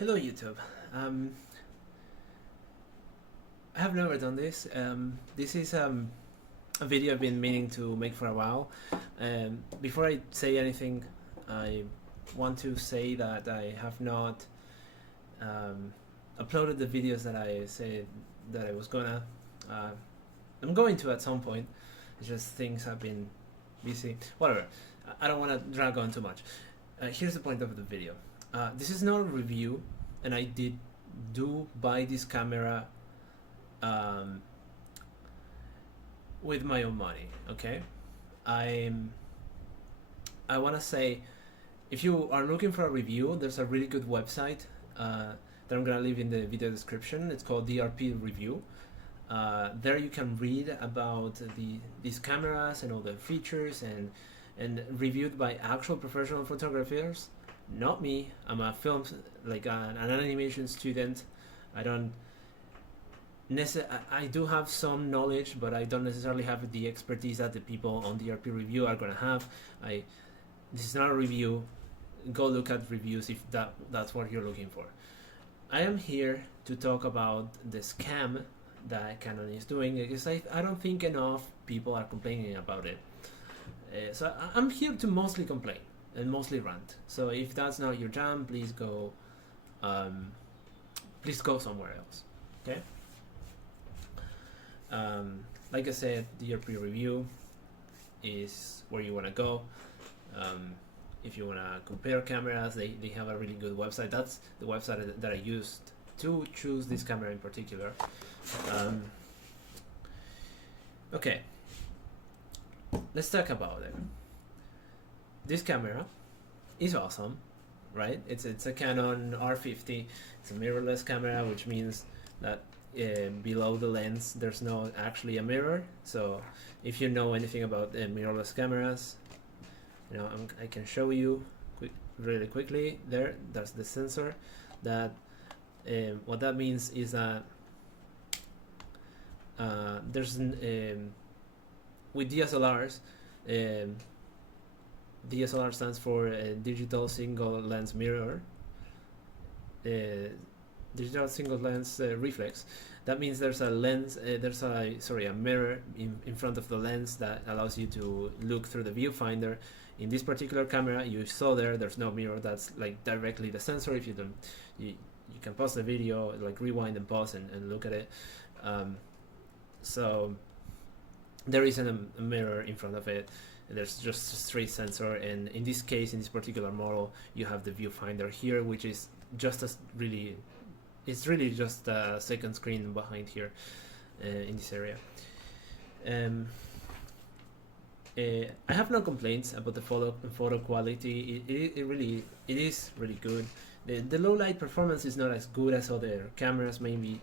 Hello YouTube. I have never done this. This is a video I've been meaning to make for a while. Before I say anything, I want to say that I have not uploaded the videos that I said that I was gonna. I'm going to at some point. It's just things have been busy. Whatever. I don't want to drag on too much. Here's the point of the video. This is not a review, and I did buy this camera with my own money. Okay, I want to say, if you are looking for a review, there's a really good website that I'm gonna leave in the video description. It's called DRP Review. There you can read about these cameras and all the features and reviewed by actual professional photographers. Not me. I'm a film, like an animation student. I don't I do have some knowledge, but I don't necessarily have the expertise that the people on DRP Review are gonna have. This is not a review. Go look at reviews if that's what you're looking for. I am here to talk about the scam that Canon is doing, because I don't think enough people are complaining about it. So I'm here to mostly complain and mostly rant. So if that's not your jam, please go somewhere else. Okay. Like I said, the DRP Review is where you want to go. If you want to compare cameras, they have a really good website. That's the website that I used to choose this camera in particular. Okay, let's talk about it. This camera is awesome, right? It's a Canon R50. It's a mirrorless camera, which means that below the lens there's no actually a mirror. So if you know anything about mirrorless cameras, you know, I can show you really quickly. That's the sensor. That what that means is that there's with DSLRs, DSLR stands for digital single lens mirror, digital single lens reflex. That means there's a lens, a mirror in front of the lens that allows you to look through the viewfinder. In this particular camera, you saw there's no mirror. That's like directly the sensor. If you don't, you can pause the video, like rewind and pause and look at it. So there isn't a mirror in front of it. There's just a straight sensor, and in this case, in this particular model, you have the viewfinder here, which is just it's really just a second screen behind here in this area. I have no complaints about the photo quality. It is really good. The low light performance is not as good as other cameras maybe,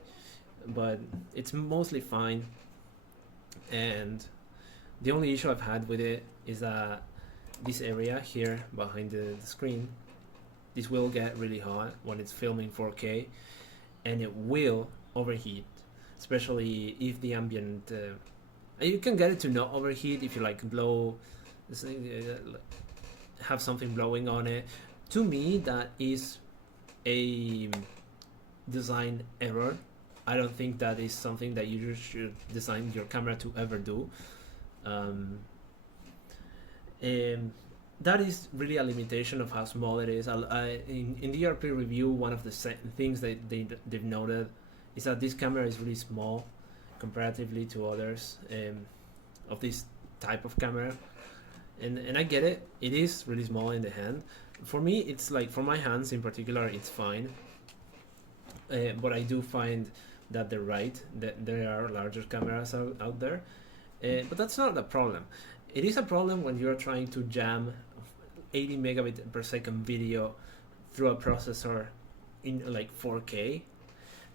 but it's mostly fine. And the only issue I've had with it is that this area here behind the screen, this will get really hot when it's filming 4K, and it will overheat, especially if the ambient you can get it to not overheat if you like blow have something blowing on it. To me, that is a design error. I don't think that is something that you should design your camera to ever do. That is really a limitation of how small it is. In DRP Review, one of the things that they've noted is that this camera is really small comparatively to others of this type of camera, and I get it. It is really small in the hand. For me, it's like, for my hands in particular, it's fine. But I do find that they're right, that there are larger cameras out there, but that's not a problem. It is a problem when you're trying to jam 80 megabit per second video through a processor in like 4K.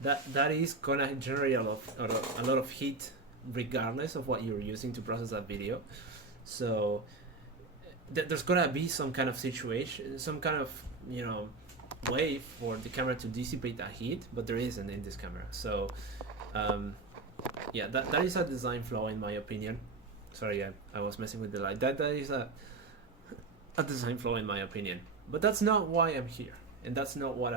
That is gonna generate a lot of heat regardless of what you're using to process that video. So there's gonna be some kind of situation, some kind of, you know, way for the camera to dissipate that heat, but there isn't in this camera. So yeah, that is a design flaw in my opinion. Sorry, I was messing with the light. That is a design flaw in my opinion, but that's not why I'm here, and that's not what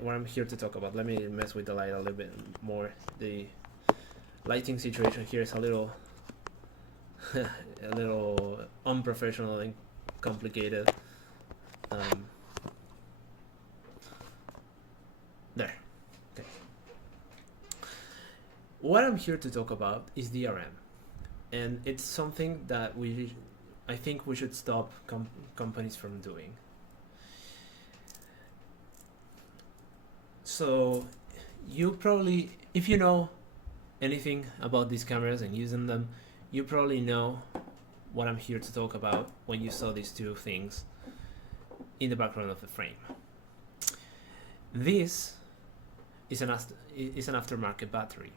what I'm here to talk about. Let me mess with the light a little bit more. The lighting situation here is a little a little unprofessional and complicated. There. Okay. What I'm here to talk about is DRM, and it's something that I think we should stop companies from doing. So you probably, if you know anything about these cameras and using them, you probably know what I'm here to talk about when you saw these two things in the background of the frame. This is an aftermarket battery.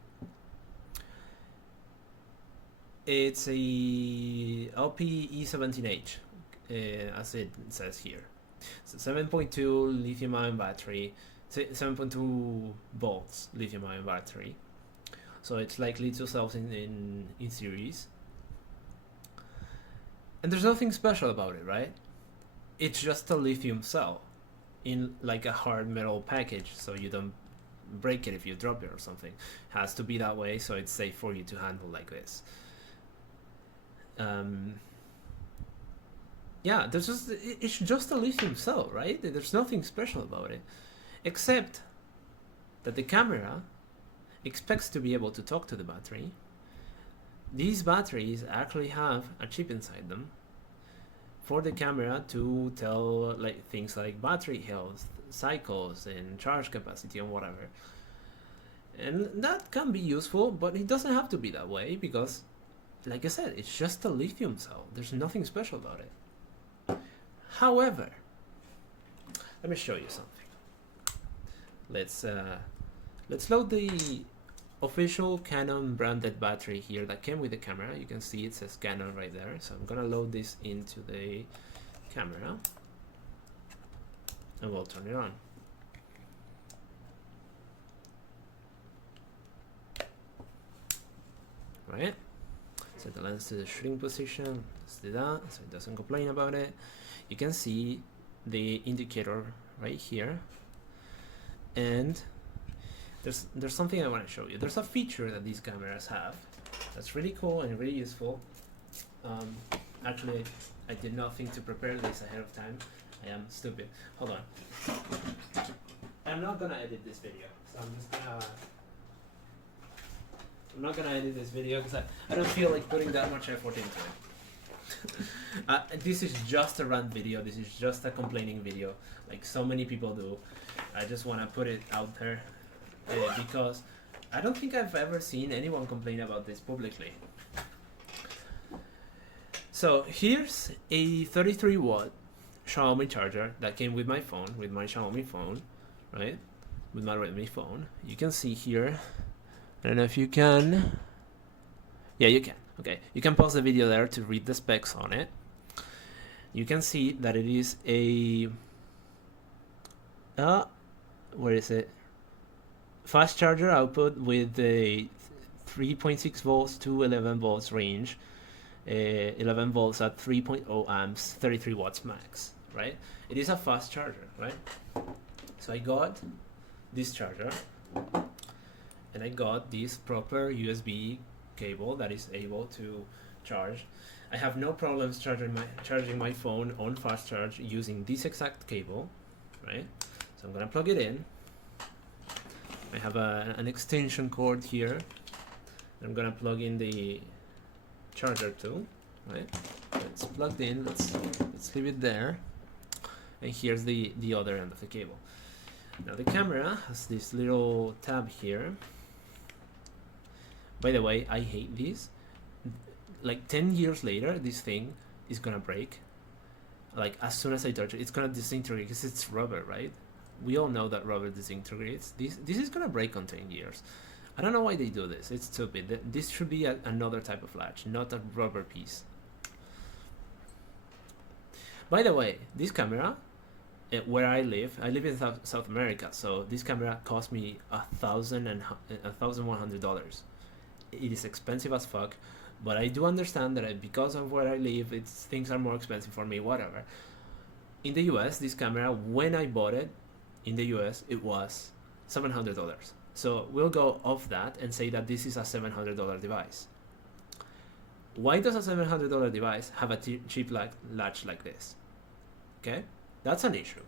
It's a LPE17H, as it says here. It's a 7.2 lithium-ion battery, 7.2 volts lithium-ion battery. So it's likely to sell in series. And there's nothing special about it, right? It's just a lithium cell in like a hard metal package, so you don't break it if you drop it or something. It has to be that way, so it's safe for you to handle like this. Yeah, it's just a lithium cell, right? There's nothing special about it, except that the camera expects to be able to talk to the battery. These batteries actually have a chip inside them for the camera to tell like things like battery health, cycles, and charge capacity and whatever. And that can be useful, but it doesn't have to be that way because, like I said, it's just a lithium cell. There's nothing special about it. However, let me show you something. Let's load the official Canon branded battery here that came with the camera. You can see it says Canon right there. So I'm gonna load this into the camera and we'll turn it on. Right? Set the lens to the shrink position. Let's do that so it doesn't complain about it. You can see the indicator right here, and there's something I want to show you. There's a feature that these cameras have that's really cool and really useful. Actually, I did not think to prepare this ahead of time. I am stupid. Hold on. I'm not gonna edit this video, so I'm not gonna edit this video because I don't feel like putting that much effort into it. This is just a rant video. This is just a complaining video, like so many people do. I just want to put it out there because I don't think I've ever seen anyone complain about this publicly. So here's a 33 watt Xiaomi charger that came with my phone, with my Xiaomi phone, right? With my Redmi phone. You can see here. I don't know if you can. Yeah, you can. Okay, you can pause the video there to read the specs on it. You can see that it is a where is it? Fast charger output with a 3.6 volts to 11 volts range. 11 volts at 3.0 amps, 33 watts max, right? It is a fast charger, right? So I got this charger and I got this proper USB cable that is able to charge. I have no problems charging my phone on fast charge using this exact cable, right? So I'm gonna plug it in. I have an extension cord here. I'm gonna plug in the charger too, right? It's plugged in. Let's leave it there. And here's the other end of the cable. Now the camera has this little tab here. By the way, I hate this. Like 10 years later, this thing is gonna break. Like as soon as I touch it, it's gonna disintegrate because it's rubber, right? We all know that rubber disintegrates. This is gonna break on 10 years. I don't know why they do this. It's stupid. This should be another type of latch, not a rubber piece. By the way, this camera, where I live in South America, so this camera cost me $1,100. It is expensive as fuck, but I do understand that because of where I live, things are more expensive for me, whatever. In the US, this camera, when I bought it, in the US, it was $700. So we'll go off that and say that this is a $700 device. Why does a $700 device have a cheap latch like this? Okay, that's an issue,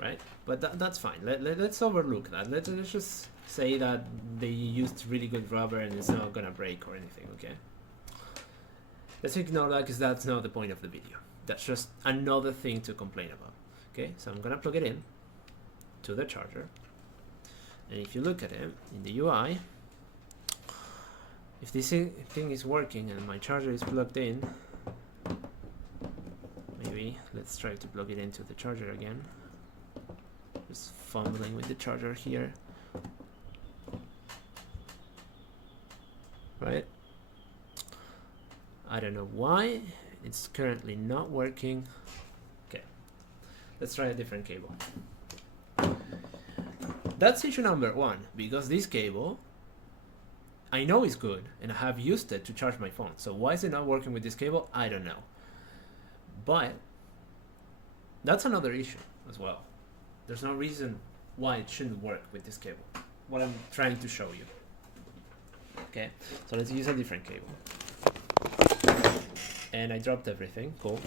right? But that's fine. Let's overlook that. Let's just say that they used really good rubber and it's not gonna break or anything, okay? Let's ignore that because that's not the point of the video. That's just another thing to complain about. Okay, so I'm gonna plug it in to the charger, and if you look at it in the UI, if this thing is working and my charger is plugged in, maybe let's try to plug it into the charger again. Just fumbling with the charger here, right? I don't know why it's currently not working. Okay, let's try a different cable. That's issue number one, because this cable I know is good and I have used it to charge my phone. So why is it not working with this cable? I don't know. But that's another issue as well. There's no reason why it shouldn't work with this cable. What I'm trying to show you. Okay, so let's use a different cable. And I dropped everything. Cool.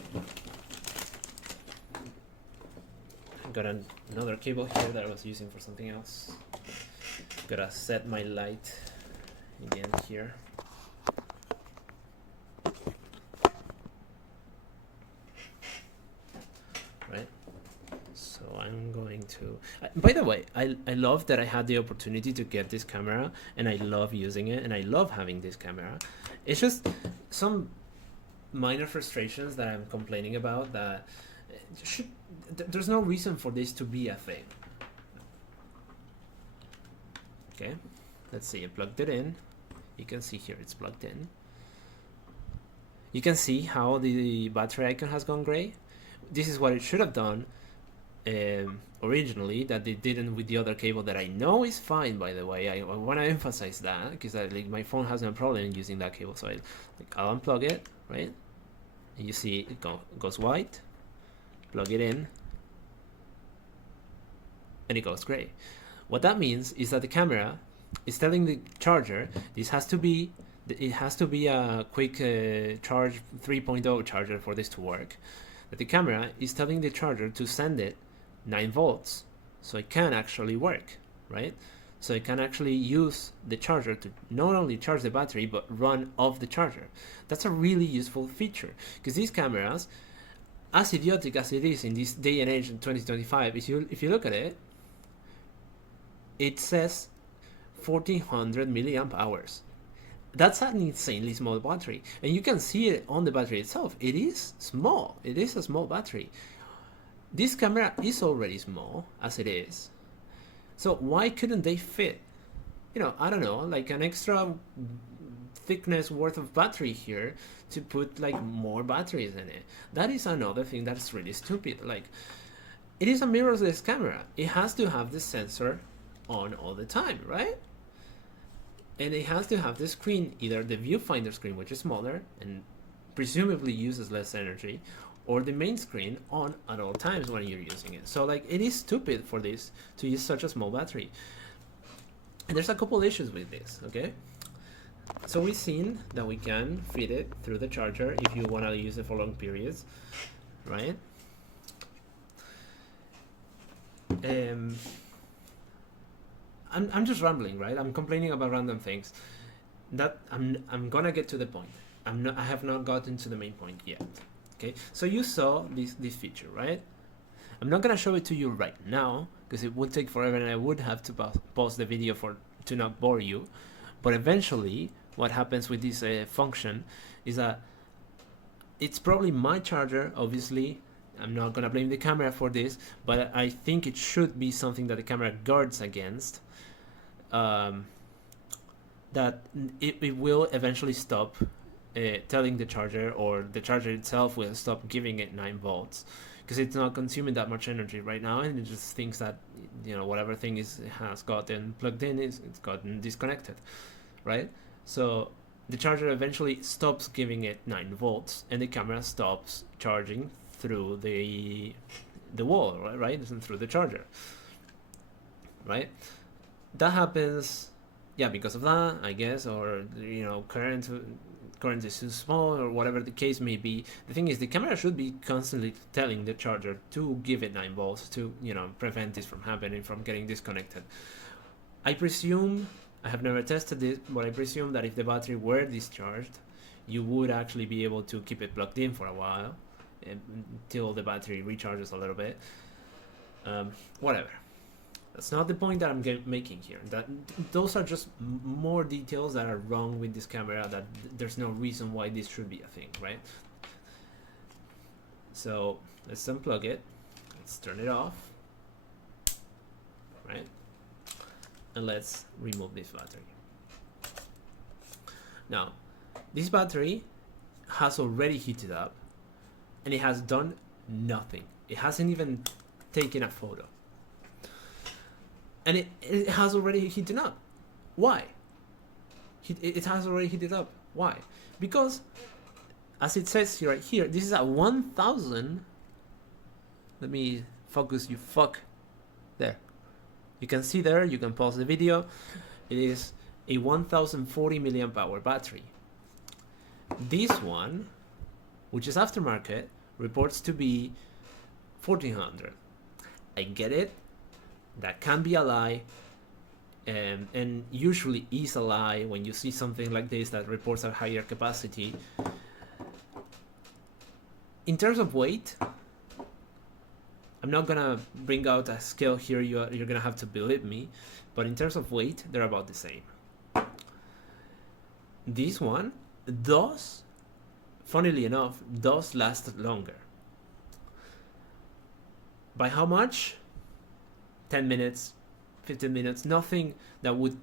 Got another cable here that I was using for something else. Gotta set my light again here. Right. So I'm going to. By the way, I love that I had the opportunity to get this camera, and I love using it, and I love having this camera. It's just some minor frustrations that I'm complaining about that there's no reason for this to be a thing. Okay, let's see, I plugged it in. You can see here it's plugged in. You can see how the battery icon has gone gray. This is what it should have done originally, that they didn't with the other cable that I know is fine, by the way. I want to emphasize that because like my phone has no problem using that cable. So I'll unplug it, right? And you see it goes white, plug it in, and it goes gray. What that means is that the camera is telling the charger it has to be a quick charge 3.0 charger for this to work. That the camera is telling the charger to send it 9 volts so it can actually work, right? So it can actually use the charger to not only charge the battery but run off the charger. That's a really useful feature because these cameras, as idiotic as it is in this day and age in 2025, if you look at it, it says 1400 milliamp hours. That's an insanely small battery, and you can see it on the battery itself. It is small. It is a small battery. This camera is already small as it is, so why couldn't they fit, I don't know, like an extra thickness worth of battery here to put like more batteries in it? That is another thing that's really stupid. Like, it is a mirrorless camera. It has to have the sensor on all the time, right? And it has to have the screen, either the viewfinder screen, which is smaller and presumably uses less energy, or the main screen on at all times when you're using it. So like, it is stupid for this to use such a small battery. And there's a couple issues with this, okay? So we've seen that we can feed it through the charger if you want to use it for long periods, right? I'm just rambling, right? I'm complaining about random things. That I'm gonna get to the point. I have not gotten to the main point yet. Okay, so you saw this feature, right? I'm not gonna show it to you right now because it would take forever, and I would have to pause the video to not bore you. But eventually, what happens with this function is that it's probably my charger, obviously. I'm not gonna blame the camera for this, but I think it should be something that the camera guards against. That it will eventually stop telling the charger, or the charger itself will stop giving it 9 volts because it's not consuming that much energy right now, and it just thinks that whatever thing has gotten plugged in it's gotten disconnected, right? So the charger eventually stops giving it 9 volts and the camera stops charging through the wall, right? And through the charger, right? That happens, yeah, because of that, I guess, or current is too small, or whatever the case may be. The thing is, the camera should be constantly telling the charger to give it 9 volts to prevent this from happening, from getting disconnected. I presume, I have never tested this, but I presume that if the battery were discharged, you would actually be able to keep it plugged in for a while until the battery recharges a little bit. Whatever. That's not the point that I'm making here. Those are just more details that are wrong with this camera, that there's no reason why this should be a thing, right? So let's unplug it. Let's turn it off, right? And let's remove this battery. Now, this battery has already heated up, and it has done nothing. It hasn't even taken a photo. And it has already heated up. Why? It has already heated up. Why? Because, as it says right here, this is a 1000. Let me focus, you fuck. There. You can see there, you can pause the video. It is a 1040 milliamp hour battery. This one, which is aftermarket, reports to be 1400. I get it. That can be a lie, and usually is a lie when you see something like this that reports a higher capacity. In terms of weight, I'm not gonna bring out a scale here, you're gonna have to believe me, but in terms of weight, they're about the same. This one does, funnily enough, does last longer. By how much? 10 minutes, 15 minutes, nothing that would,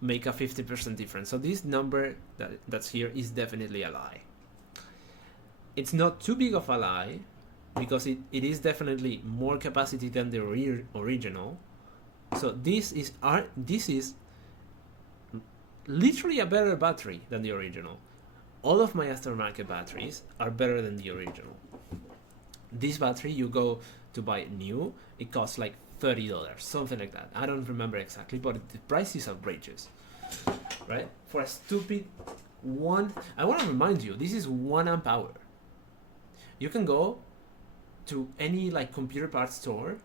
make a 50% difference. So this number that's here is definitely a lie. It's not too big of a lie, because it is definitely more capacity than the original. So this is literally a better battery than the original. All of my aftermarket batteries are better than the original. This battery, you go to buy it new, it costs like $30, something like that. I don't remember exactly, but the price is outrageous, right? For a stupid one, I want to remind you, this is 1 amp hour. You can go to any computer parts store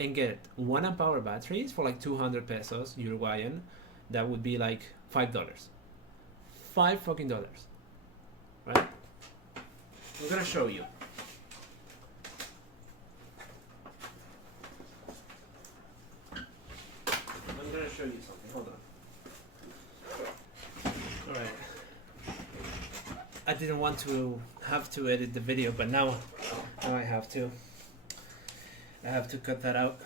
and get 1 amp hour batteries for like 200 pesos Uruguayan. That would be like $5. $5 fucking dollars, right? I'm gonna show you. Show you something. Hold on. All right. I didn't want to have to edit the video, but now I have to. I have to cut that out.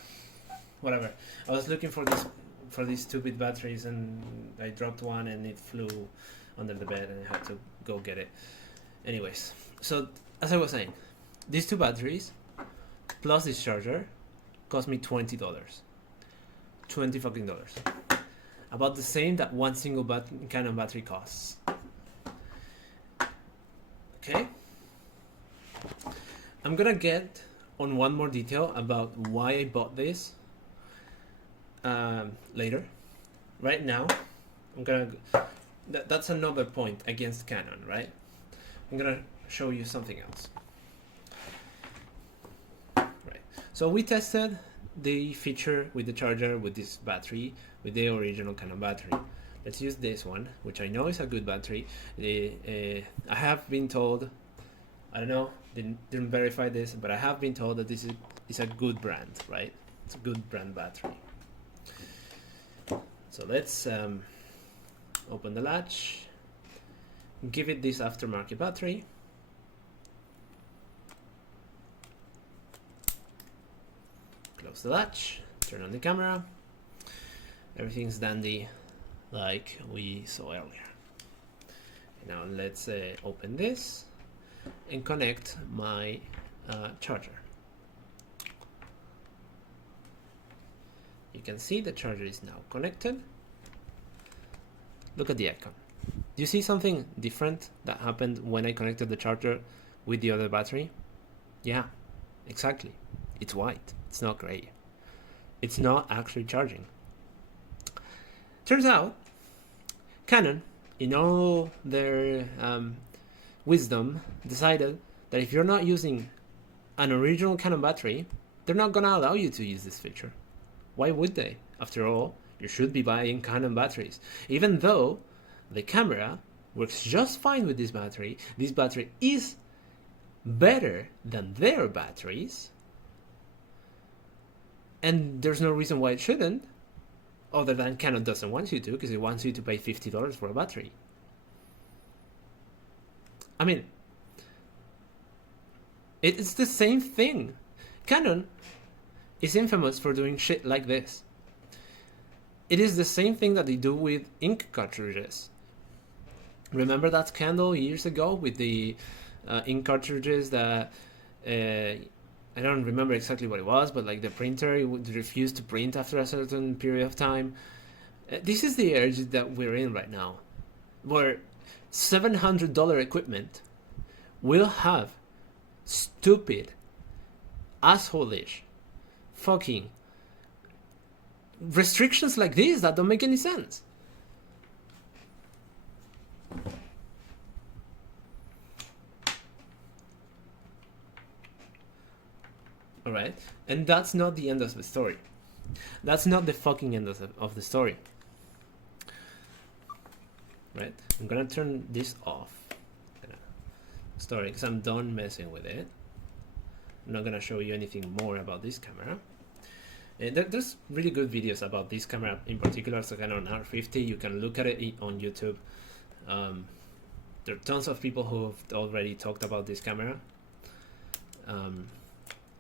Whatever. I was looking for these stupid batteries, and I dropped one, and it flew under the bed, and I had to go get it. Anyways, so as I was saying, these 2 batteries plus this charger cost me $20. $20 fucking dollars. About the same that one single Canon battery costs. Okay? I'm gonna get on one more detail about why I bought this later. Right now, I'm gonna... that's another point against Canon, right? I'm gonna show you something else. Right. So we tested the feature with the charger with this battery, with the original Canon battery. Let's use this one, which I know is a good battery. I have been told, I don't know, didn't verify this, but I have been told that this is a good brand, right? It's a good brand battery. So let's open the latch, give it this aftermarket battery. Close the latch, turn on the camera. Everything's dandy like we saw earlier. Now let's open this and connect my charger. You can see the charger is now connected. Look at the icon. Do you see something different that happened when I connected the charger with the other battery? Yeah, exactly. It's white. It's not gray. It's not actually charging. Turns out, Canon, in all their wisdom, decided that if you're not using an original Canon battery, they're not gonna allow you to use this feature. Why would they? After all, you should be buying Canon batteries. Even though the camera works just fine with this battery is better than their batteries, and there's no reason why it shouldn't, other than Canon doesn't want you to, because it wants you to pay $50 for a battery. I mean, it's the same thing. Canon is infamous for doing shit like this. It is the same thing that they do with ink cartridges. Remember that scandal years ago with the ink cartridges that I don't remember exactly what it was, but like the printer would refuse to print after a certain period of time. This is the age that we're in right now, where $700 equipment will have stupid, asshole-ish, fucking restrictions like this that don't make any sense. Alright? And that's not the end of the story. That's not the fucking end of the story. Right? I'm gonna turn this off. Story, because I'm done messing with it. I'm not gonna show you anything more about this camera. There's really good videos about this camera in particular, so Canon R50. You can look at it on YouTube. There are tons of people who have already talked about this camera.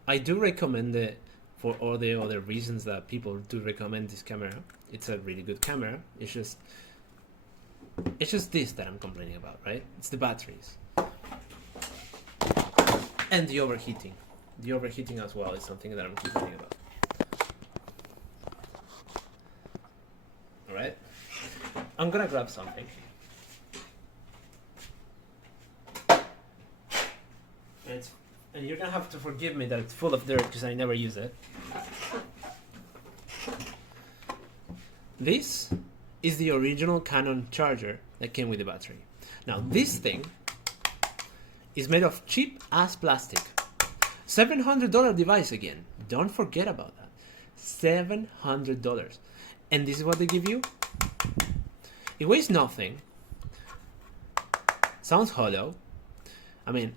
I do recommend it for all the other reasons that people do recommend this camera. It's a really good camera. It's just this that I'm complaining about, right? It's the batteries. And the overheating. The overheating as well is something that I'm complaining about. Alright? I'm gonna grab something. And you're gonna have to forgive me that it's full of dirt because I never use it. This is the original Canon charger that came with the battery. Now this thing is made of cheap ass plastic. $700 device again. Don't forget about that. $700. And this is what they give you? It weighs nothing. Sounds hollow. I mean,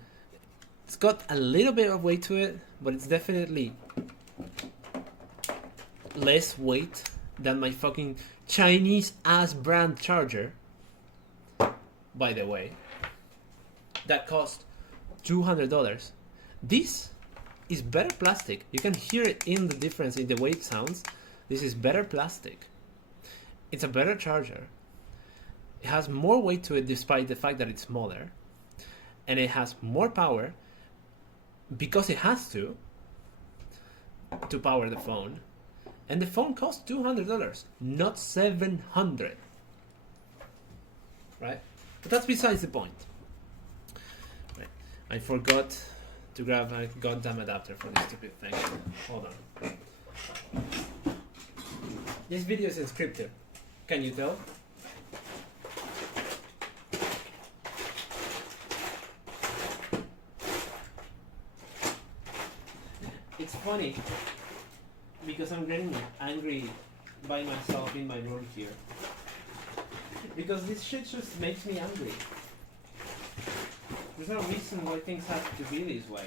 it's got a little bit of weight to it, but it's definitely less weight than my fucking Chinese ass brand charger. By the way, that cost $200. This is better plastic. You can hear it in the difference in the way it sounds. This is better plastic. It's a better charger. It has more weight to it despite the fact that it's smaller. And it has more power because it has to power the phone. And the phone costs $200, not $700. Right? But that's besides the point. Right. I forgot to grab a goddamn adapter for this stupid thing. Hold on. This video is unscripted. Can you tell? It's funny because I'm getting angry by myself in my room here. Because this shit just makes me angry. There's no reason why things have to be this way.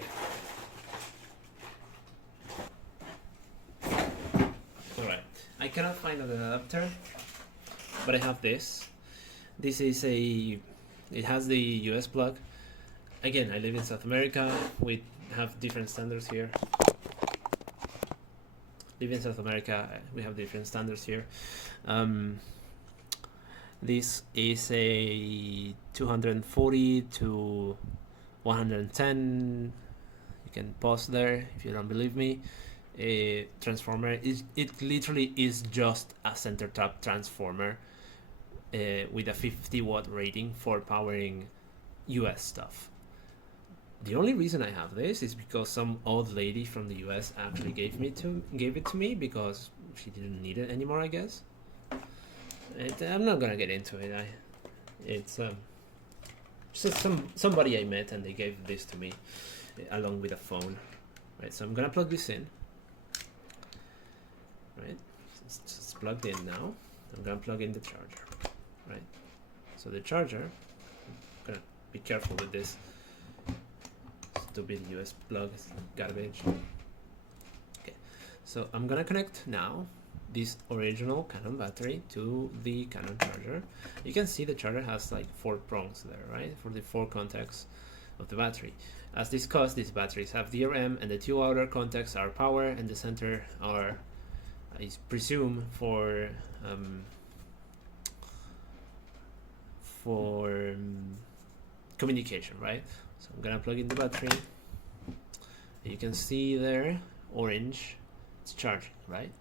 Alright, I cannot find an adapter, but I have this. This is it has the US plug. Again, I live in South America. We have different standards here. Live in South America, we have different standards here. This is a 240 to 110. You can pause there if you don't believe me. A transformer. It literally is just a center tap transformer with a 50 watt rating for powering US stuff. The only reason I have this is because some old lady from the US actually gave it to me because she didn't need it anymore, I guess. I'm not gonna get into it. It's just somebody I met and they gave this to me along with a phone. Right, so I'm gonna plug this in. Right, it's plugged in now. I'm gonna plug in the charger. Right, so the charger. I'm gonna be careful with this. Stupid US plug is garbage. Okay, so I'm gonna connect now this original Canon battery to the Canon charger. You can see the charger has like 4 prongs there, right? For the 4 contacts of the battery. As discussed, these batteries have DRM, and the 2 outer contacts are power, and the center are, I presume, for communication, right? So I'm gonna plug in the battery. You can see there, orange, it's charging, right?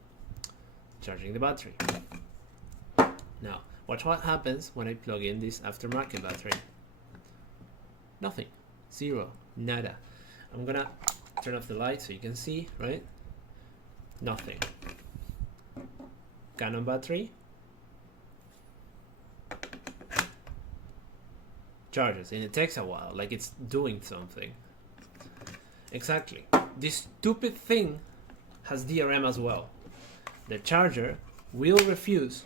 Charging the battery. Now, watch what happens when I plug in this aftermarket battery. Nothing, 0, nada. I'm gonna turn off the light so you can see, right? Nothing. Canon battery. Charges, and it takes a while, like it's doing something. Exactly. This stupid thing has DRM as well. The charger will refuse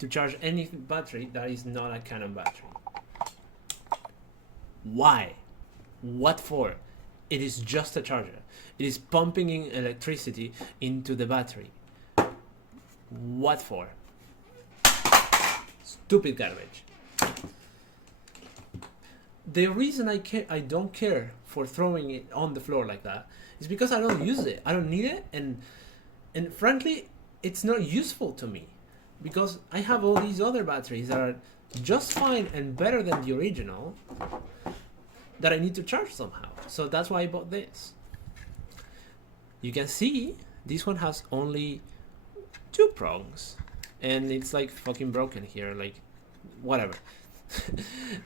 to charge any battery that is not a Canon battery. Why? What for? It is just a charger. It is pumping in electricity into the battery. What for? Stupid garbage. The reason I don't care for throwing it on the floor like that is because I don't use it. I don't need it, and frankly, it's not useful to me because I have all these other batteries that are just fine and better than the original that I need to charge somehow. So that's why I bought this. You can see this one has only 2 prongs, and it's like fucking broken here, like whatever.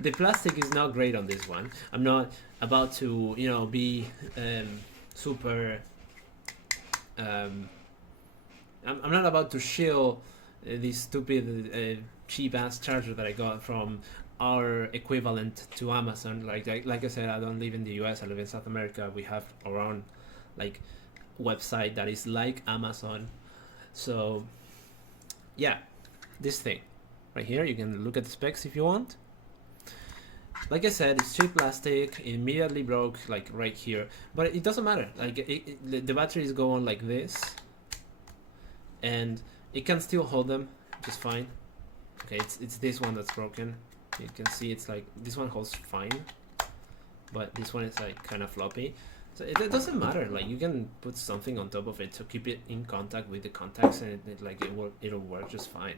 The plastic is not great on this one. I'm not about to, be super. I'm not about to shill this stupid cheap ass charger that I got from our equivalent to Amazon. Like I said, I don't live in the US. I live in South America. We have our own website that is like Amazon. So yeah, this thing right here, you can look at the specs if you want. Like I said, it's cheap plastic. It immediately broke right here, but it doesn't matter. The batteries go on like this, and it can still hold them just fine. Okay, it's this one that's broken. You can see it's like this one holds fine, but this one is kind of floppy. So it doesn't matter. You can put something on top of it to keep it in contact with the contacts, and it'll work just fine.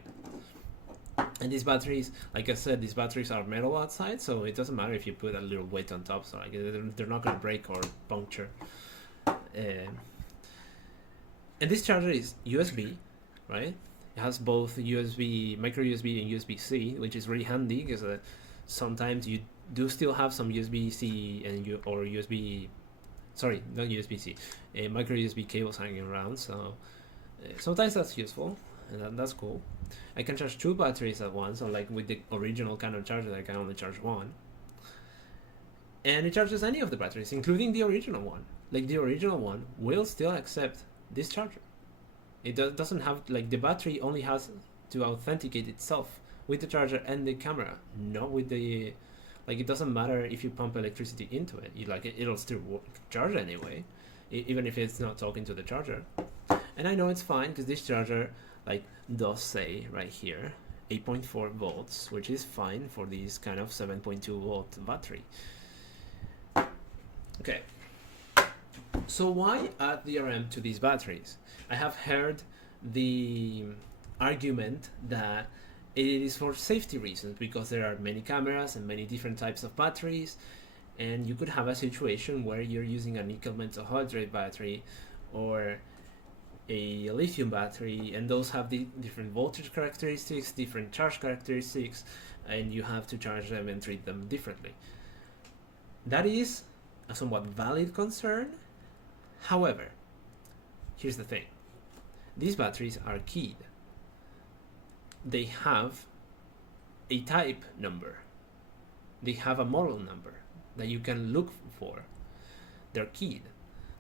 And these batteries, like I said, these batteries are metal outside, so it doesn't matter if you put a little weight on top. So they're not gonna break or puncture. And this charger is USB, right? It has both USB, micro USB, and USB-C, which is really handy because sometimes you do still have some USB-C or USB. Sorry, not USB-C, micro USB cables hanging around. So sometimes that's useful, and that's cool. I can charge 2 batteries at once, so with the original Canon charger, I can only charge 1. And it charges any of the batteries, including the original one. The original one will still accept this charger. It doesn't have, the battery only has to authenticate itself with the charger and the camera, not with the, it doesn't matter if you pump electricity into it. It'll still charge anyway, even if it's not talking to the charger. And I know it's fine because this charger, does say right here 8.4 volts, which is fine for this kind of 7.2 volt battery. Okay, so why add DRM to these batteries? I have heard the argument that it is for safety reasons because there are many cameras and many different types of batteries, and you could have a situation where you're using a nickel metal hydride battery or a lithium battery, and those have the different voltage characteristics, different charge characteristics, and you have to charge them and treat them differently. That is a somewhat valid concern. However, here's the thing. These batteries are keyed. They have a type number. They have a model number that you can look for. They're keyed.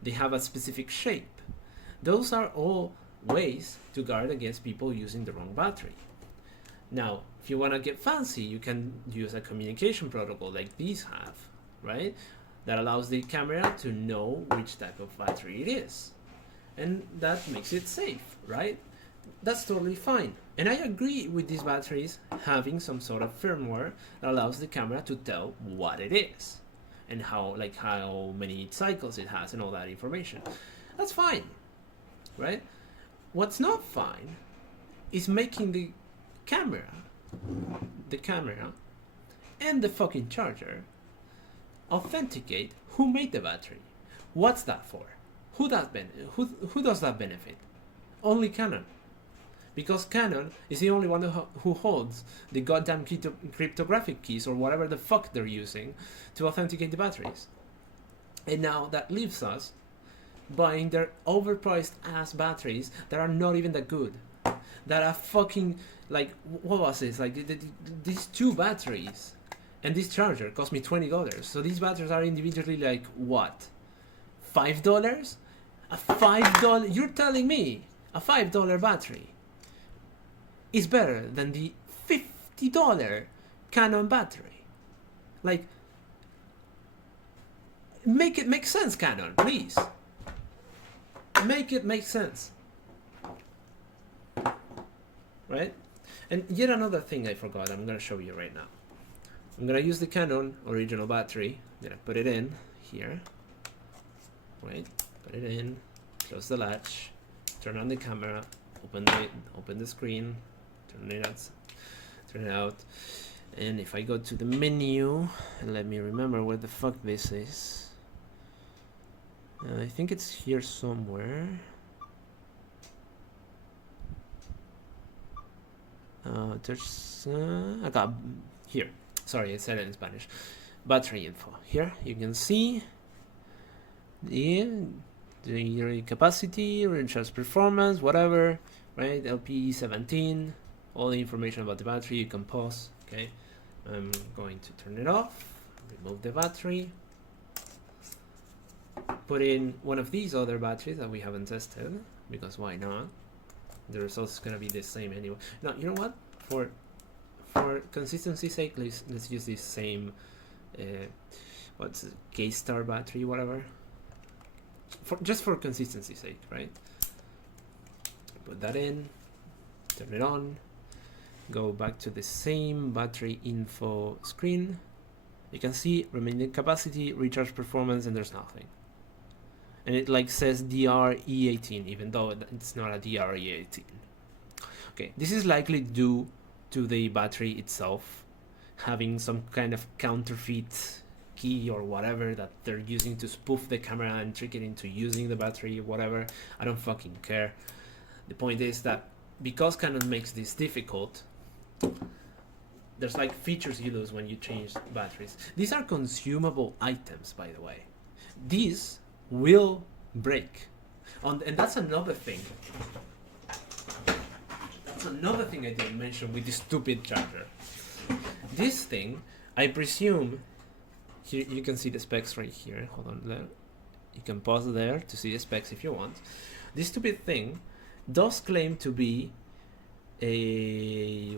They have a specific shape. Those are all ways to guard against people using the wrong battery. Now, if you want to get fancy, you can use a communication protocol like these have, right? That allows the camera to know which type of battery it is. And that makes it safe, right? That's totally fine. And I agree with these batteries having some sort of firmware that allows the camera to tell what it is and how many cycles it has and all that information. That's fine, right? What's not fine is making the camera and the fucking charger authenticate who made the battery. What's that for? Who does that benefit? Only Canon. Because Canon is the only one who holds the goddamn cryptographic keys or whatever the fuck they're using to authenticate the batteries. And now that leaves us buying their overpriced ass batteries that are not even that good. That are fucking, what was this? These two batteries and this charger cost me $20. So these batteries are individually what? $5? A $5? You're telling me a $5 battery is better than the $50 Canon battery? Make it make sense, Canon, please. Make it make sense. Right? And yet another thing I forgot, I'm going to show you right now. I'm going to use the Canon original battery. I'm going to put it in here. Right? Put it in. Close the latch. Turn on the camera. Open the screen. Turn it out. And if I go to the menu, and let me remember where the fuck this is. I think it's here somewhere. I got here. Sorry, I said it in Spanish. Battery info. Here you can see the capacity, recharge performance, whatever, right? LP17, all the information about the battery. You can pause. Okay, I'm going to turn it off. Remove the battery. Put in one of these other batteries that we haven't tested, because why not? The results is gonna be the same anyway. Now, you know what? For consistency's sake, let's use this same what's it, K-Star battery, whatever. Just for consistency's sake, right? Put that in, turn it on, go back to the same battery info screen. You can see remaining capacity, recharge performance, and there's nothing. And it says DRE18, even though it's not a DRE18. Okay, this is likely due to the battery itself having some kind of counterfeit key or whatever that they're using to spoof the camera and trick it into using the battery, whatever. I don't fucking care. The point is that because Canon makes this difficult, there's features you lose when you change batteries. These are consumable items, by the way. These will break, and that's another thing. That's another thing I didn't mention with this stupid charger. This thing, I presume, here you can see the specs right here. Hold on, there. You can pause there to see the specs if you want. This stupid thing does claim to be a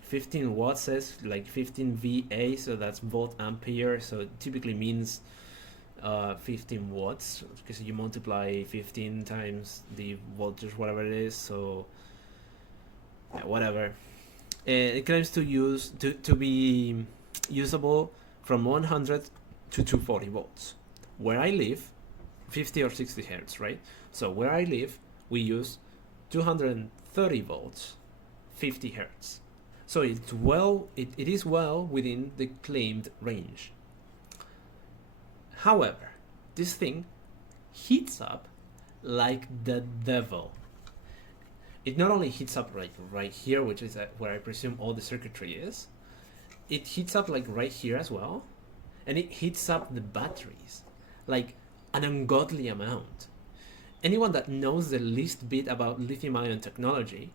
15 watts, says 15 VA, so that's volt ampere. So it typically means 15 watts, because you multiply 15 times the voltage, whatever it is. So yeah, whatever. It claims to be usable from 100 to 240 volts. Where I live, 50 or 60 hertz, right? So where I live, we use 230 volts, 50 hertz. So it is well within the claimed range. However, this thing heats up like the devil. It not only heats up right here, which is where I presume all the circuitry is, it heats up right here as well. and it heats up the batteries like an ungodly amount. Anyone that knows the least bit about lithium-ion technology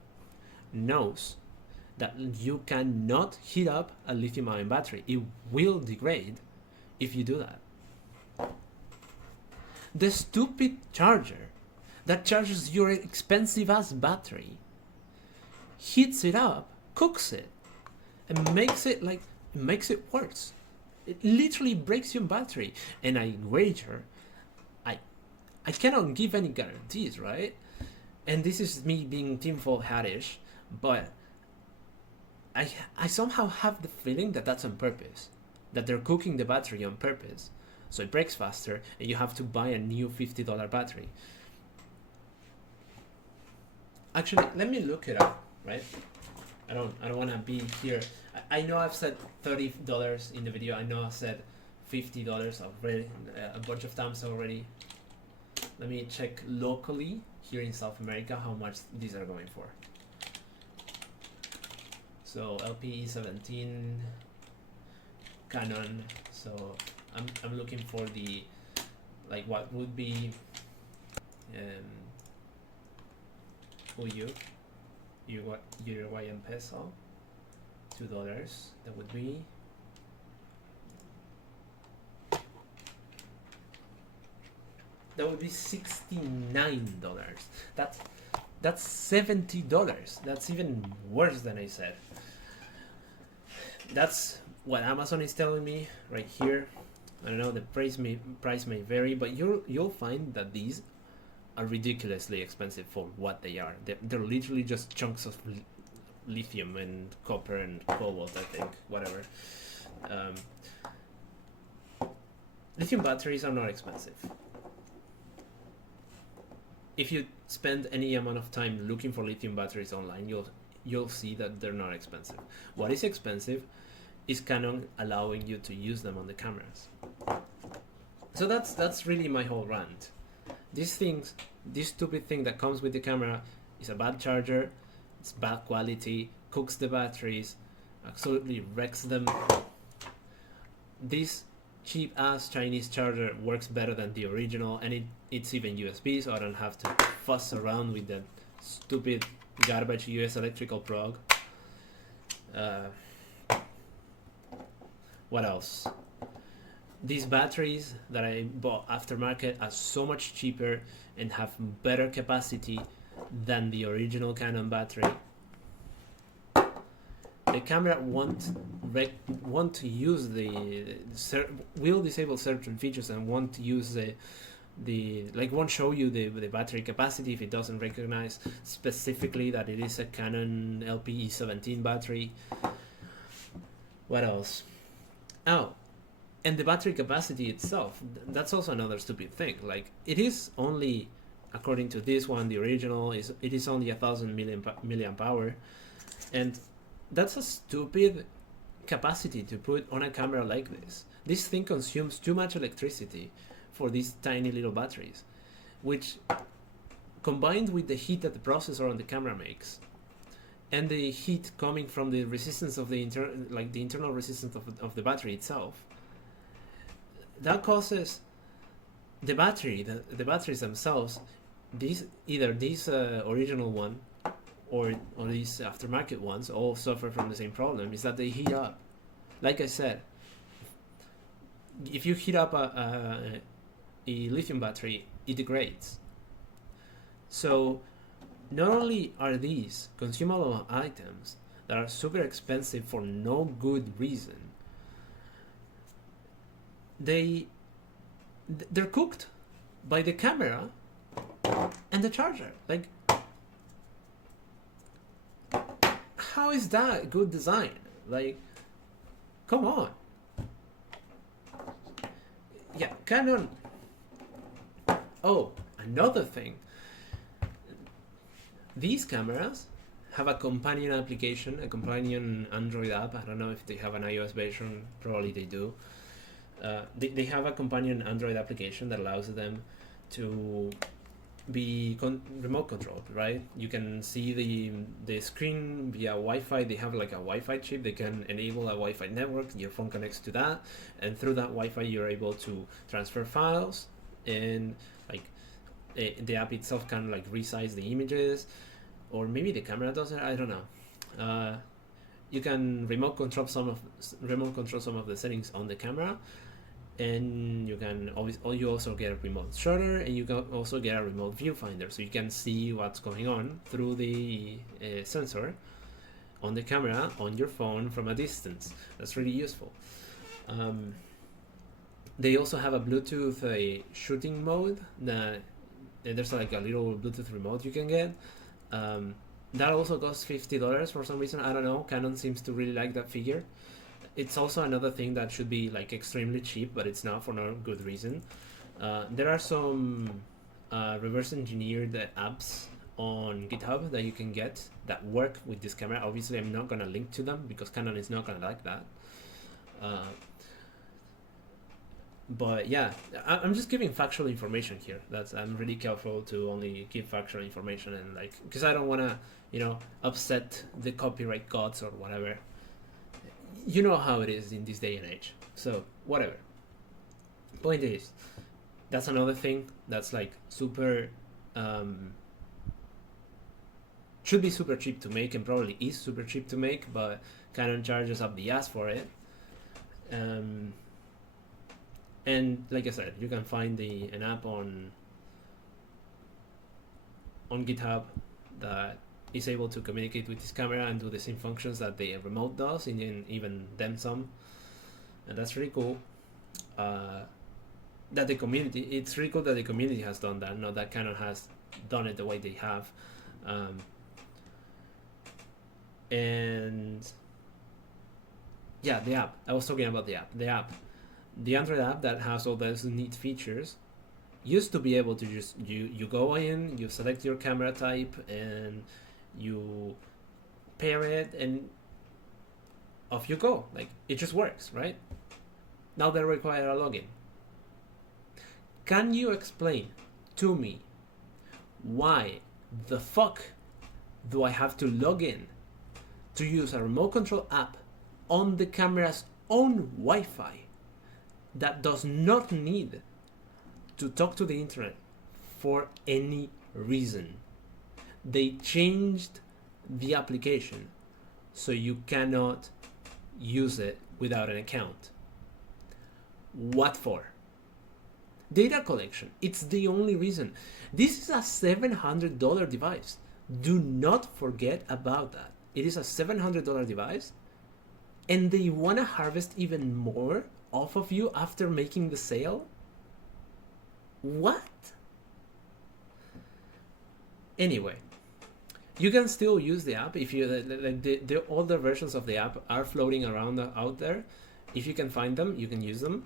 knows that you cannot heat up a lithium-ion battery. It will degrade if you do that. The stupid charger that charges your expensive ass battery heats it up, cooks it, and makes it worse. It literally breaks your battery. And I wager, I cannot give any guarantees, right? And this is me being tinfoil hat-ish, but I somehow have the feeling that that's on purpose, that they're cooking the battery on purpose, so it breaks faster, and you have to buy a new $50 battery. Actually, let me look it up, right? I don't want to be here. I know I've said $30 in the video. I know I've said $50 already, a bunch of times already. Let me check locally here in South America how much these are going for. So LPE17 Canon. So I'm looking for the, like, what would be Uruguayan peso, $2. That would be $69. That's $70. That's even worse than I said. That's what Amazon is telling me right here. I don't know, the price may vary, but you'll find that these are ridiculously expensive for what they are. They're literally just chunks of lithium and copper and cobalt, I think, whatever. Lithium batteries are not expensive. If you spend any amount of time looking for lithium batteries online, you'll see that they're not expensive. What is expensive is Canon allowing you to use them on the cameras. So that's really my whole rant. This stupid thing that comes with the camera is a bad charger, it's bad quality, cooks the batteries, absolutely wrecks them. This cheap ass Chinese charger works better than the original, and it's even USB, so I don't have to fuss around with that stupid garbage US electrical plug. What else? These batteries that I bought aftermarket are so much cheaper and have better capacity than the original Canon battery. The camera won't use will disable certain features and won't use won't show you the battery capacity if it doesn't recognize specifically that it is a Canon LPE17 battery. What else? Oh, and the battery capacity itself, that's also another stupid thing. Like, it is only, according to this one, the original, it is only 1000 milliamp hour, and that's a stupid capacity to put on a camera like this. This thing consumes too much electricity for these tiny little batteries, which, combined with the heat that the processor on the camera makes, and the heat coming from the resistance of the internal resistance of the battery itself, that causes the batteries themselves, either this original one or these aftermarket ones, all suffer from the same problem, is that they heat up. Like I said, if you heat up a lithium battery, it degrades. So not only are these consumable items that are super expensive for no good reason, they're cooked by the camera and the charger. Like, how is that good design? Like, come on. Yeah, Canon. Oh, another thing. These cameras have a companion application, a companion Android app. I don't know if they have an iOS version. Probably they do. They have a companion Android application that allows them to be remote controlled, right? You can see the screen via Wi-Fi. They have like a Wi-Fi chip. They can enable a Wi-Fi network. Your phone connects to that, and through that Wi-Fi, you're able to transfer files, and like the app itself can like resize the images, or maybe the camera does it. I don't know. You can remote control some of the settings on the camera, and you can always, you also get a remote shutter, and you can also get a remote viewfinder, so you can see what's going on through the sensor on the camera on your phone from a distance. That's really useful. They also have a Bluetooth shooting mode that there's like a little Bluetooth remote you can get. That also costs $50 for some reason. I don't know. Canon seems to really like that figure. It's also another thing that should be like extremely cheap, but it's not for no good reason. There are some reverse engineered apps on GitHub that you can get that work with this camera. Obviously, I'm not gonna link to them because Canon is not gonna like that. But yeah, I'm just giving factual information here. I'm really careful to only give factual information, and like, because I don't wanna, upset the copyright gods or whatever. You know how it is in this day and age. So whatever. Point is, that's another thing that's like super should be super cheap to make, and probably is super cheap to make, but Canon charges up the ass for it. And like I said, you can find an app on GitHub that is able to communicate with this camera and do the same functions that the remote does, and even then some. And that's really cool. It's really cool that the community has done that, not that Canon has done it the way they have. And yeah, the app. I was talking about the app. The Android app that has all those neat features used to be able to just you go in, you select your camera type, and you pair it, and off you go. Like, it just works, right? Now they require a login. Can you explain to me why the fuck do I have to log in to use a remote control app on the camera's own Wi-Fi that does not need to talk to the internet for any reason? They changed the application so you cannot use it without an account. What for? Data collection. It's the only reason. This is a $700 device. Do not forget about that. It is a $700 device, and they want to harvest even more off of you after making the sale? What? Anyway, you can still use the app if you like. The older versions of the app are floating around out there. If you can find them, you can use them,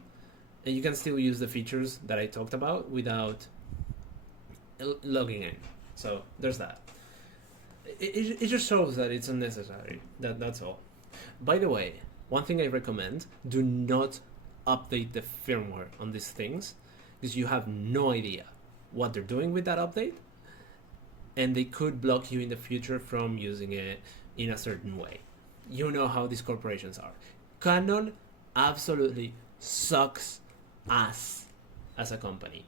and you can still use the features that I talked about without logging in. So there's that. It just shows that it's unnecessary. That's all. By the way, one thing I recommend: do not update the firmware on these things, because you have no idea what they're doing with that update, and they could block you in the future from using it in a certain way. You know how these corporations are. Canon absolutely sucks ass as a company.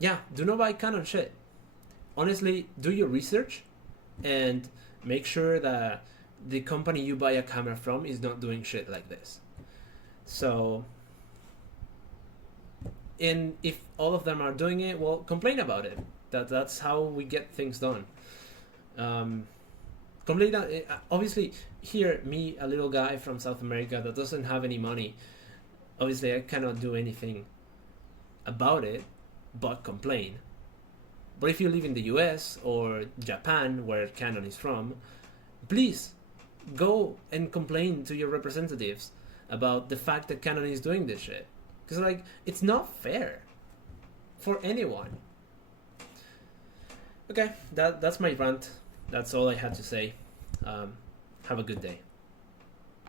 Yeah, do not buy Canon shit. Honestly, do your research and make sure that the company you buy a camera from is not doing shit like this. So, and if all of them are doing it, well, complain about it. That's how we get things done. Complain. Obviously, here, me, a little guy from South America that doesn't have any money, obviously I cannot do anything about it but complain. But if you live in the US or Japan, where Canon is from, please go and complain to your representatives about the fact that Canon is doing this shit. Because, like, it's not fair for anyone. Okay, that's my rant. That's all I had to say. Have a good day.